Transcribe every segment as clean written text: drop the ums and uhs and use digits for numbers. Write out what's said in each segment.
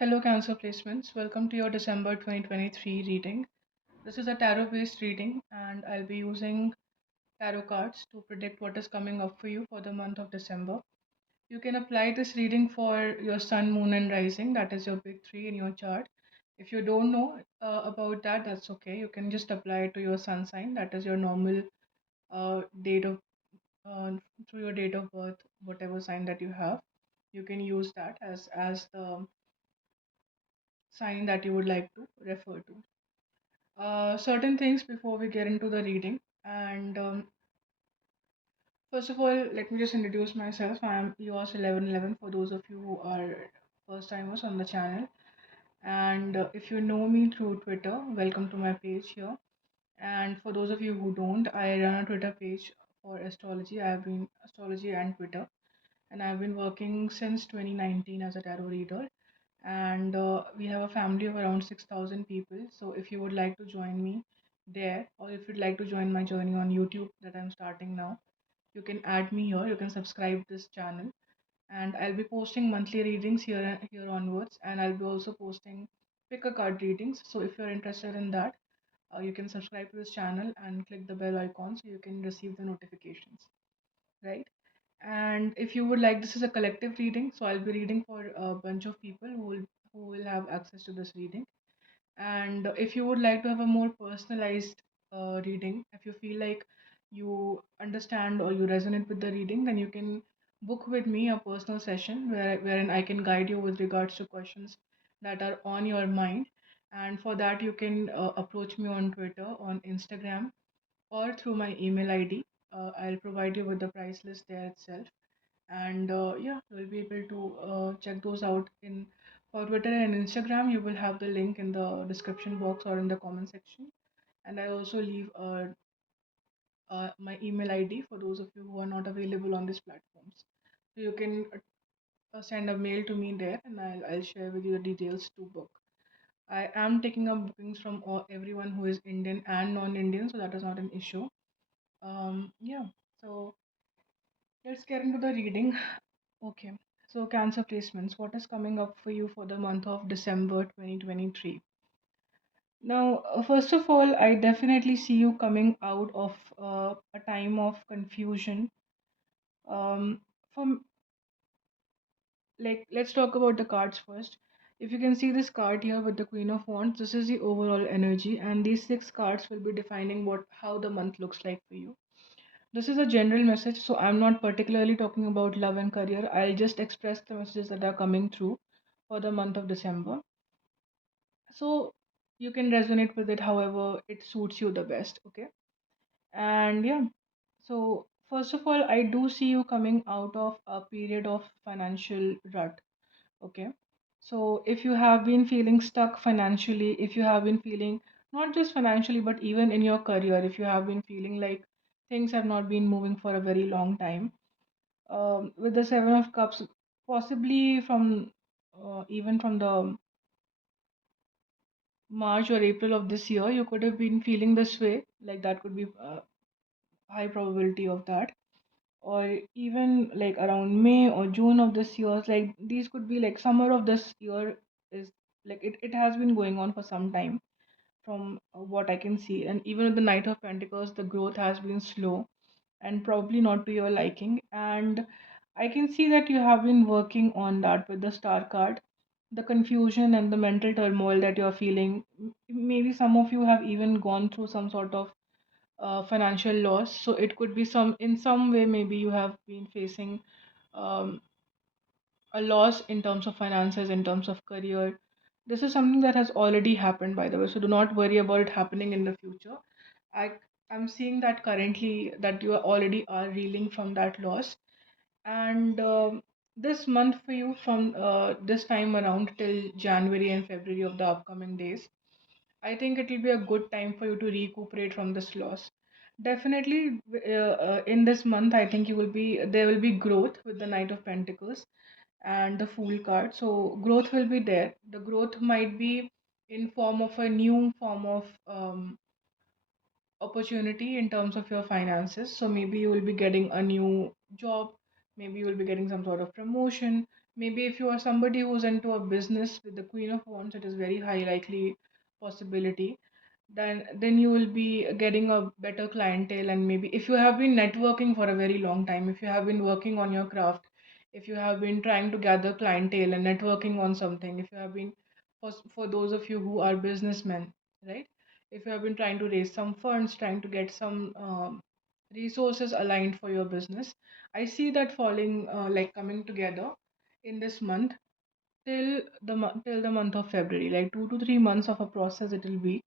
Hello, Cancer Placements. Welcome to your December 2023 reading. This is a tarot based reading, and I'll be using tarot cards to predict what is coming up for you for the month of December. You can apply this reading for your sun, moon, and rising. That is your big three in your chart. If you don't know about that, that's okay. You can just apply it to your sun sign. That is your normal date of uh, through your date of birth, whatever sign that you have. You can use that as the sign that you would like to refer to. Certain things before we get into the reading. And First of all, let me just introduce myself. I am EOS1111 for those of you who are first timers on the channel. And if you know me through Twitter, welcome to my page here. And for those of you who don't, I run a Twitter page for astrology. I have been astrology and Twitter, and I've been working since 2019 as a tarot reader. And we have a family of around 6,000 people. So if you would like to join me there, or if you'd like to join my journey on YouTube that I'm starting now, you can add me here. You can subscribe this channel, and I'll be posting monthly readings here onwards, and I'll be also posting pick a card readings. So if you're interested in that, you can subscribe to this channel and click the bell icon so you can receive the notifications, right? And if you would like, this is a collective reading, so I'll be reading for a bunch of people who will have access to this reading. And if you would like to have a more personalized reading, if you feel like you understand or you resonate with the reading, then you can book with me a personal session wherein I can guide you with regards to questions that are on your mind. And for that, you can approach me on Twitter, on Instagram, or through my email ID. I'll provide you with the price list there itself. And yeah, you'll be able to check those out in for Twitter and Instagram. You will have the link in the description box or in the comment section. And I also leave my email ID for those of you who are not available on these platforms. So you can send a mail to me there, and I'll share with you the details to book. I am taking up bookings from everyone who is Indian and non-Indian, so that is not an issue. Yeah, so let's get into the reading. Okay, so Cancer placements, what is coming up for you for the month of December 2023? Now, first of all, I definitely see you coming out of a time of confusion. From like, let's talk about the cards first. If you can see this card here with the Queen of Wands, this is the overall energy, and these six cards will be defining what how the month looks like for you. This is a general message, so I'm not particularly talking about love and career. I'll just express the messages that are coming through for the month of December. So you can resonate with it however it suits you the best, okay? And yeah, so first of all, I do see you coming out of a period of financial rut, okay? So if you have been feeling stuck financially, if you have been feeling not just financially, but even in your career, if you have been feeling like things have not been moving for a very long time, with the Seven of Cups, possibly from even from the March or April of this year, you could have been feeling this way. Like that could be high probability of that. Or even like around May or June of this year, like these could be like summer of this year is like it has been going on for some time from what I can see. And even with the Knight of Pentacles, the growth has been slow and probably not to your liking. And I can see that you have been working on that with the Star card. The confusion and the mental turmoil that you're feeling. Maybe some of you have even gone through some sort of financial loss. So it could be in some way, maybe you have been facing um, a loss in terms of finances, in terms of career. This is something that has already happened, by the way. So do not worry about it happening in the future. I I'm seeing that currently that you already are reeling from that loss, and this month for you from this time around till January and February of the upcoming days, I think it will be a good time for you to recuperate from this loss. Definitely, in this month, I think you will be there will be growth with the Knight of Pentacles and the Fool card. So growth will be there. The growth might be in form of a new form of opportunity in terms of your finances. So maybe you will be getting a new job, maybe you will be getting some sort of promotion, Maybe if you are somebody who's into a business with the Queen of Wands, it is very high likely possibility. Then you will be getting a better clientele, and maybe if you have been networking for a very long time, if you have been working on your craft, if you have been trying to gather clientele and networking on something, if you have been for those of you who are businessmen, right? If you have been trying to raise some funds, trying to get some resources aligned for your business, I see that falling like coming together in this month till the month of February, like 2 to 3 months of a process it will be.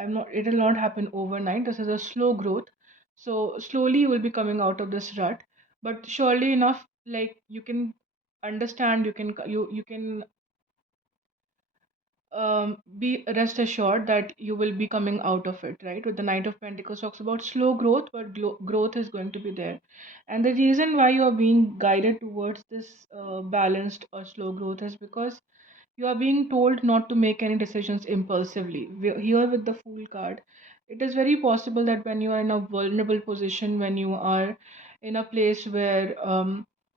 It will not happen overnight. This is a slow growth. So slowly you will be coming out of this rut. But surely enough, like you can understand, you can be rest assured that you will be coming out of it, right? With the Knight of Pentacles talks about slow growth, but growth is going to be there. And the reason why you are being guided towards this balanced or slow growth is because you are being told not to make any decisions impulsively. Here with the Fool card, it is very possible that when you are in a vulnerable position, when you are in a place where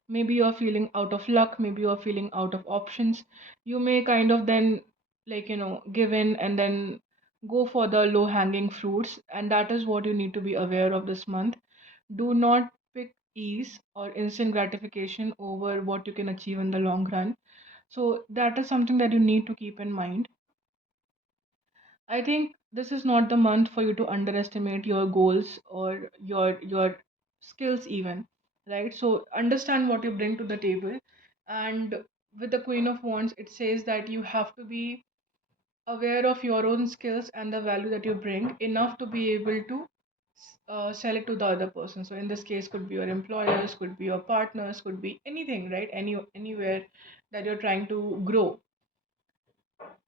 maybe you are feeling out of luck, maybe you are feeling out of options, you may kind of then, like, give in and then go for the low hanging fruits. And that is what you need to be aware of this month. Do not pick ease or instant gratification over what you can achieve in the long run. So that is something that you need to keep in mind. I think this is not the month for you to underestimate your goals or your skills even, right? So understand what you bring to the table. And with the Queen of Wands, it says that you have to be aware of your own skills and the value that you bring enough to be able to sell it to the other person. So in this case, could be your employers, could be your partners, could be anything, right? Anywhere that you're trying to grow,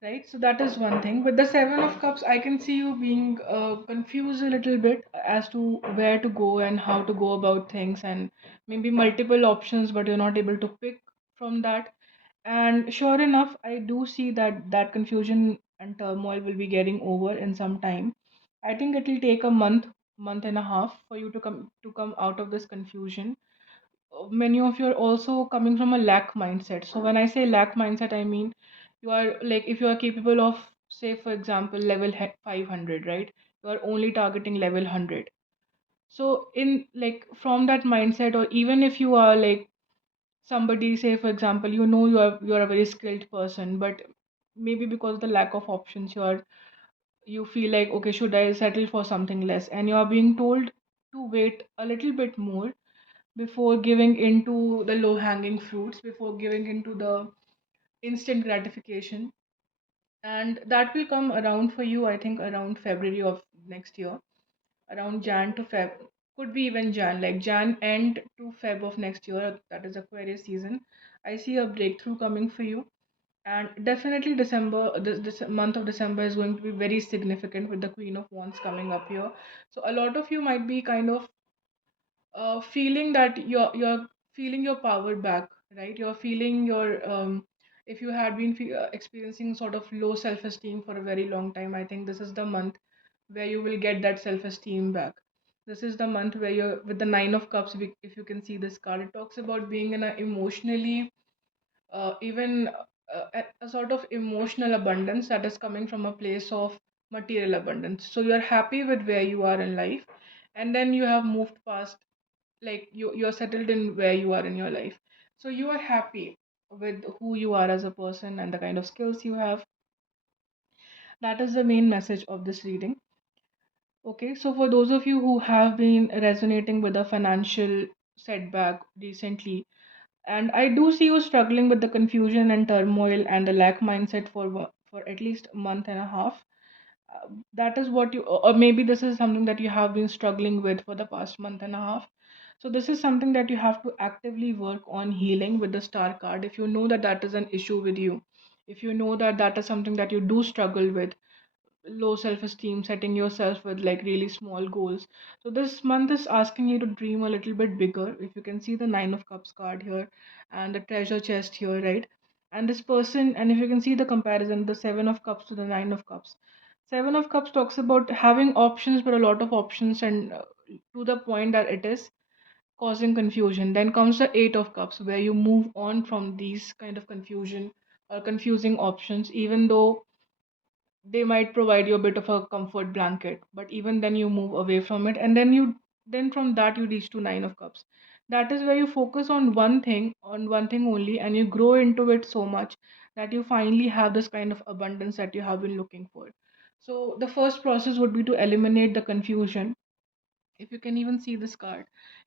right? So that is one thing. With the Seven of Cups, I can see you being confused a little bit as to where to go and how to go about things, and maybe multiple options, but you're not able to pick from that. And sure enough, I do see that that confusion and turmoil will be getting over in some time. I think it will take a month and a half for you to come out of this confusion. Many of you are also coming from a lack mindset. So when I say lack mindset, I mean you are like, if you are capable of, say for example, level 500, right? You are only targeting level 100. So in, like, from that mindset, or even if you are like somebody, say for example, you are a very skilled person, but maybe because of the lack of options, you feel like, okay, should I settle for something less, and you are being told to wait a little bit more before giving into the low hanging fruits, before giving into the instant gratification. And that will come around for you, I think, around February of next year, around Jan to Feb, could be even Jan, like Jan end to Feb of next year, that is Aquarius season. I see a breakthrough coming for you. And definitely December, this month of December is going to be very significant with the Queen of Wands coming up here. So a lot of you might be kind of feeling that you're feeling your power back, right? You're feeling your if you had been experiencing sort of low self-esteem for a very long time, I think this is the month where you will get that self-esteem back. This is the month where you're with the Nine of Cups. If you can see this card, it talks about being in a emotionally even a sort of emotional abundance that is coming from a place of material abundance. So you're happy with where you are in life, and then you have moved past, like you're settled in where you are in your life. So you are happy with who you are as a person and the kind of skills you have. That is the main message of this reading. Okay, so for those of you who have been resonating with a financial setback recently, and I do see you struggling with the confusion and turmoil and the lack mindset for at least a month and a half. That is what you, or maybe this is something that you have been struggling with for the past month and a half. So this is something that you have to actively work on healing with the Star card. If you know that that is an issue with you, if you know that that is something that you do struggle with, low self-esteem, setting yourself with like really small goals. So this month is asking you to dream a little bit bigger. If you can see the Nine of Cups card here and the treasure chest here, right? And this person, and if you can see the comparison, the Seven of Cups to the Nine of Cups. Seven of Cups talks about having options, but a lot of options, and to the point that it is causing confusion. Then comes the Eight of Cups, where you move on from these kind of confusion or confusing options, even though they might provide you a bit of a comfort blanket, but even then you move away from it, and then from that you reach to Nine of Cups. That is where you focus on one thing only, and you grow into it so much that you finally have this kind of abundance that you have been looking for. So the first process would be to eliminate the confusion. If you can even see this card,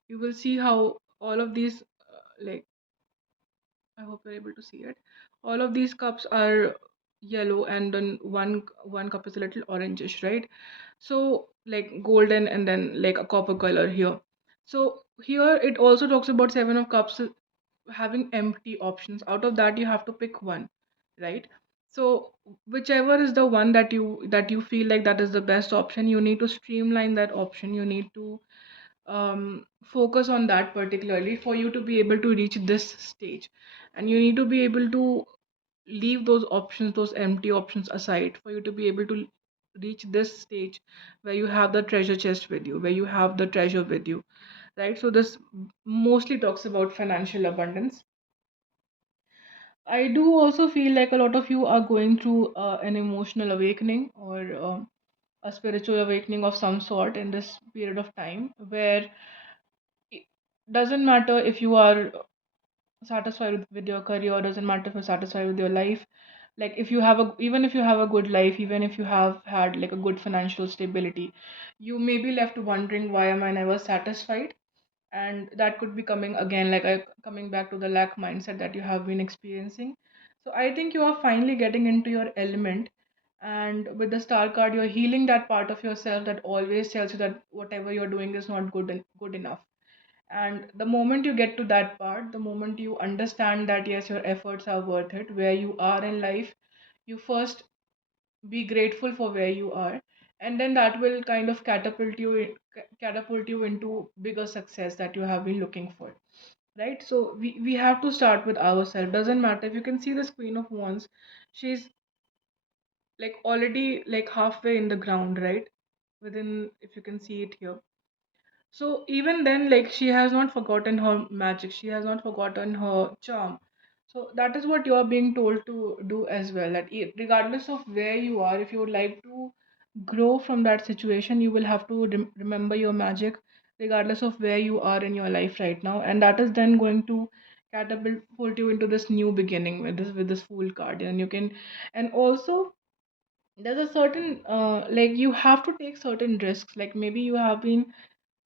you will see how all of these like, I hope you're able to see it. All of these cups are yellow, and then one cup is a little orangish, right? So like golden, and then like a copper color here. So here it also talks about Seven of Cups having empty options. Out of that, you have to pick one, right? So whichever is the one that you feel like that is the best option, you need to streamline that option. You need to focus on that particularly for you to be able to reach this stage, and you need to be able to leave those options, those empty options aside, for you to be able to reach this stage where you have the treasure chest with you, where you have the treasure with you, right? So this mostly talks about financial abundance. I do also feel like a lot of you are going through an emotional awakening, or a spiritual awakening of some sort in this period of time, where it doesn't matter if you are satisfied with your career, doesn't matter if you're satisfied with your life. Like if you have a even if you have a good life, even if you have had like a good financial stability, you may be left wondering, why am I never satisfied? And that could be coming again, like coming back to the lack mindset that you have been experiencing. So I think you are finally getting into your element, and with the star card, you're healing that part of yourself that always tells you that whatever you're doing is not good enough. And the moment you get to that part, the moment you understand that yes, your efforts are worth it, where you are in life, you first be grateful for where you are, and then that will kind of catapult you into bigger success that you have been looking for, right? So we have to start with ourselves. Doesn't matter if you can see this Queen of Wands, she's like already like halfway in the ground, right? Within, if you can see it here. So even then, like she has not forgotten her magic, she has not forgotten her charm. So that is what you are being told to do as well. That regardless of where you are, if you would like to grow from that situation, you will have to remember your magic, regardless of where you are in your life right now. And that is then going to catapult you into this new beginning with this Fool card. And you can, and also there's a certain like you have to take certain risks. Like maybe you have been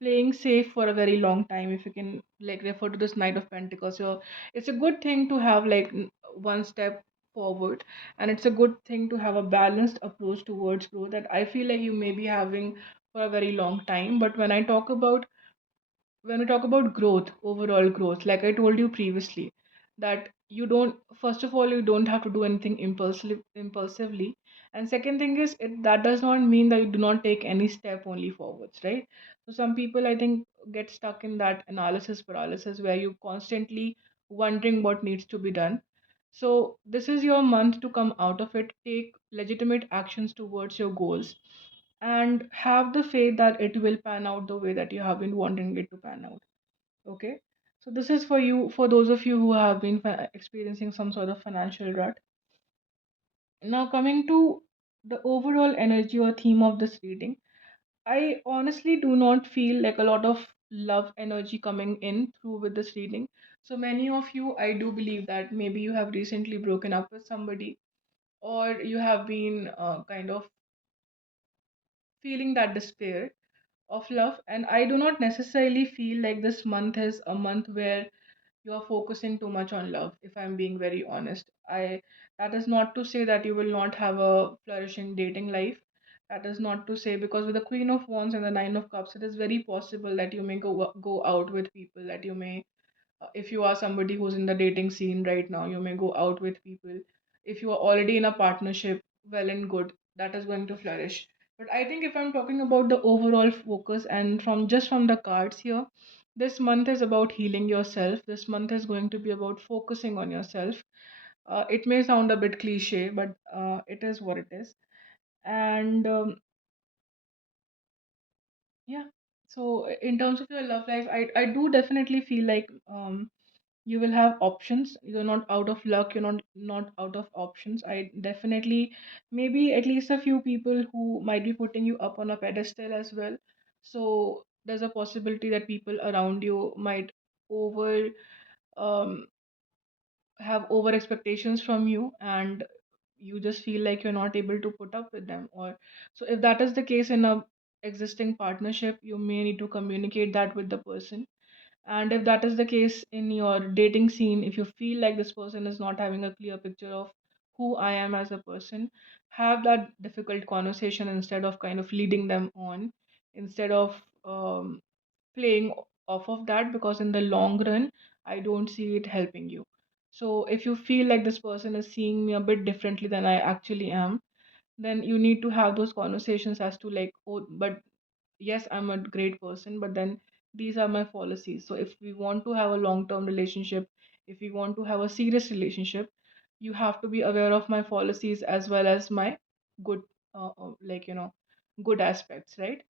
playing safe for a very long time, if you can like refer to this Knight of Pentacles. So it's a good thing to have like one step forward, and it's a good thing to have a balanced approach towards growth that I feel like you may be having for a very long time. But when we talk about growth, overall growth, like I told you previously, that you don't, first of all, you don't have to do anything impulsively. And second thing is, that does not mean that you do not take any step only forwards, right? So some people, I think, get stuck in that analysis paralysis where you constantly wondering what needs to be done. So this is your month to come out of it. Take legitimate actions towards your goals, and have the faith that it will pan out the way that you have been wanting it to pan out. Okay. So this is for you, for those of you who have been experiencing some sort of financial rut. Now, coming to the overall energy or theme of this reading, I honestly do not feel like a lot of love energy coming in through with this reading. So many of you, I do believe that maybe you have recently broken up with somebody, or you have been kind of feeling that despair of love. And I do not necessarily feel like this month is a month where you are focusing too much on love, if I'm being very honest. I That is not to say that you will not have a flourishing dating life. That is not to say, because with the Queen of Wands and the Nine of Cups, it is very possible that you may go out with people, that you may if you are somebody who's in the dating scene right now, you may go out with people. If you are already in a partnership, well and good, that is going to flourish. But I think if I'm talking about the overall focus, and from the cards here, this month is about healing yourself. This month is going to be about focusing on yourself. It may sound a bit cliche, but it is what it is. And yeah, So in terms of your love life, I do definitely feel like you will have options. You're not out of luck, you're not out of options. I definitely, maybe at least a few people who might be putting you up on a pedestal as well. So there's a possibility that people around you might over um have over expectations from you, and you just feel like you're not able to put up with them. Or so if that is the case in a existing partnership, you may need to communicate that with the person. And if that is the case in your dating scene, if you feel like this person is not having a clear picture of who I am as a person, have that difficult conversation instead of kind of leading them on, instead of playing off of that, because in the long run, I don't see it helping you. So if you feel like this person is seeing me a bit differently than I actually am, then you need to have those conversations as to like, oh, but yes, I'm a great person, but then these are my policies. So if we want to have a long term relationship, if we want to have a serious relationship, you have to be aware of my policies as well as my good, like, good aspects, right?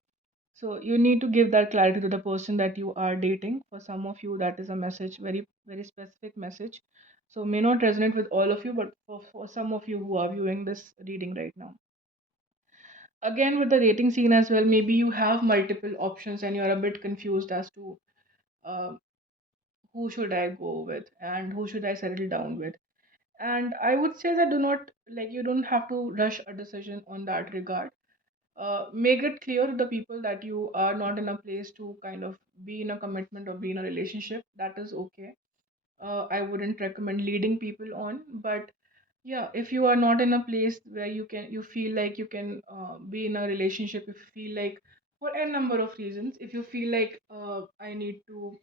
So you need to give that clarity to the person that you are dating. For some of you, that is a message, very, very specific message. So may not resonate with all of you, but for some of you who are viewing this reading right now. Again, with the dating scene as well, maybe you have multiple options and you're a bit confused as to uh, who should I go with and who should I settle down with. And I would say that do not, like, you don't have to rush a decision on that regard. Make it clear to the people that you are not in a place to kind of be in a commitment or be in a relationship. That is okay. I wouldn't recommend leading people on, but yeah, if you are not in a place where you feel like you can be in a relationship, if you feel like for a number of reasons, if you feel like I need to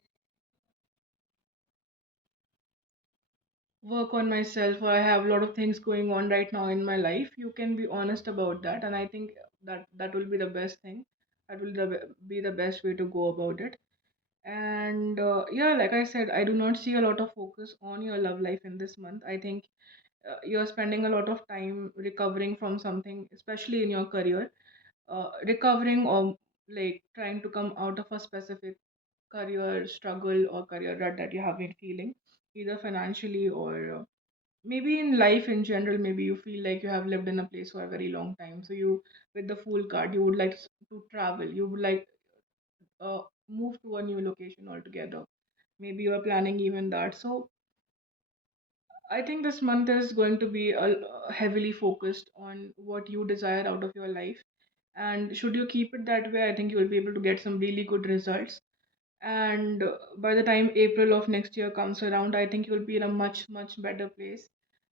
work on myself or I have a lot of things going on right now in my life, you can be honest about that, and I think that will be the best thing. That will be the best way to go about it. And yeah, like I said, I do not see a lot of focus on your love life in this month. I think you're spending a lot of time recovering from something, especially in your career, recovering or like trying to come out of a specific career struggle or career rut that you have been feeling, either financially or maybe in life in general. Maybe you feel like you have lived in a place for a very long time. So you, with the full card, you would like to travel. You would like move to a new location altogether. Maybe you are planning even that. So I think this month is going to be heavily focused on what you desire out of your life. And should you keep it that way, I think you will be able to get some really good results. And by the time April of next year comes around, I think you'll be in a much, much better place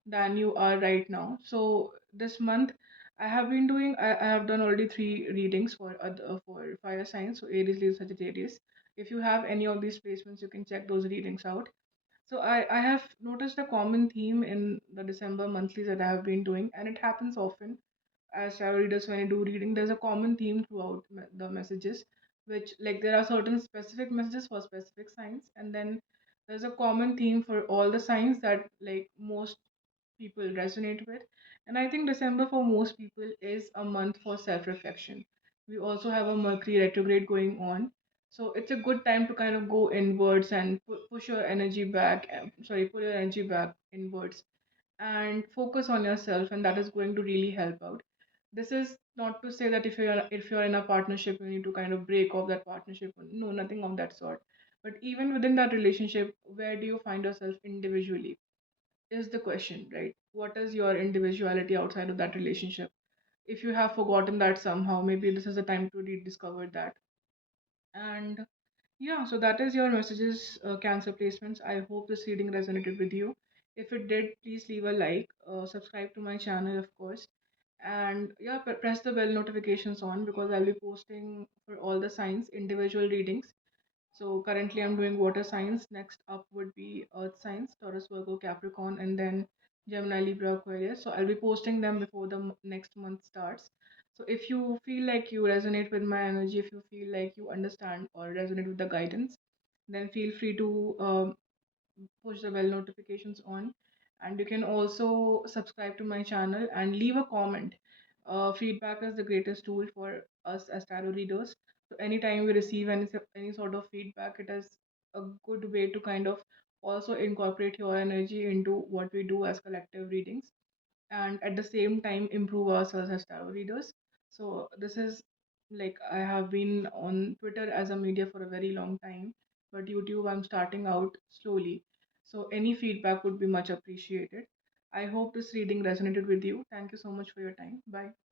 than you are right now. So this month, I have done already three readings for fire signs, so Aries, Leo, Sagittarius. If you have any of these placements, you can check those readings out. So I have noticed a common theme in the December monthlies that I have been doing, and it happens often as tarot readers when I do reading. There's a common theme throughout the messages, which like there are certain specific messages for specific signs, and then there's a common theme for all the signs that like most people resonate with. And I think December for most people is a month for self-reflection. We also have a Mercury retrograde going on, so it's a good time to kind of go inwards and push your energy back. Sorry, pull your energy back inwards and focus on yourself, and that is going to really help out. This is not to say that if you're in a partnership, you need to kind of break off that partnership. No, nothing of that sort. But even within that relationship, where do you find yourself individually is the question, right? What is your individuality outside of that relationship? If you have forgotten that somehow, maybe this is the time to rediscover that. And yeah, so that is your messages, Cancer placements. I hope this reading resonated with you. If it did, please leave a like, subscribe to my channel, of course, and yeah, press the bell notifications on, because I'll be posting for all the signs individual readings. So currently I'm doing water signs. Next up would be earth signs, Taurus, Virgo, Capricorn, and then Gemini, Libra, Aquarius. So I'll be posting them before the next month starts. So if you feel like you resonate with my energy, if you feel like you understand or resonate with the guidance, then feel free to push the bell notifications on. And you can also subscribe to my channel and leave a comment. Feedback is the greatest tool for us as tarot readers. So anytime we receive any sort of feedback, it is a good way to kind of also incorporate your energy into what we do as collective readings, and at the same time improve ourselves as tarot readers. So this is like, I have been on Twitter as a media for a very long time, but YouTube I'm starting out slowly. So any feedback would be much appreciated. I hope this reading resonated with you. Thank you so much for your time. Bye.